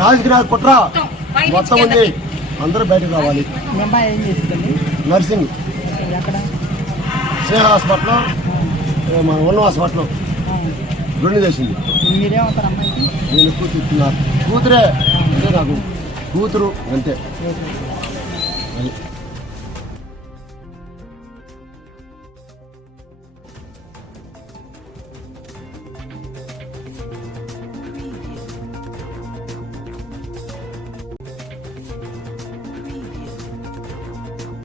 రాజగిరి కుట్ర మొత్తం ఉంది. అందరూ బయటకు రావాలి. నర్సింగ్ స్నేహ హాస్పిటల్, మన ఉన్న హాస్పిటల్ రెండు చేసింది. నేను కూతురు కూతురే అంటే నాకు కూతురు అంతే.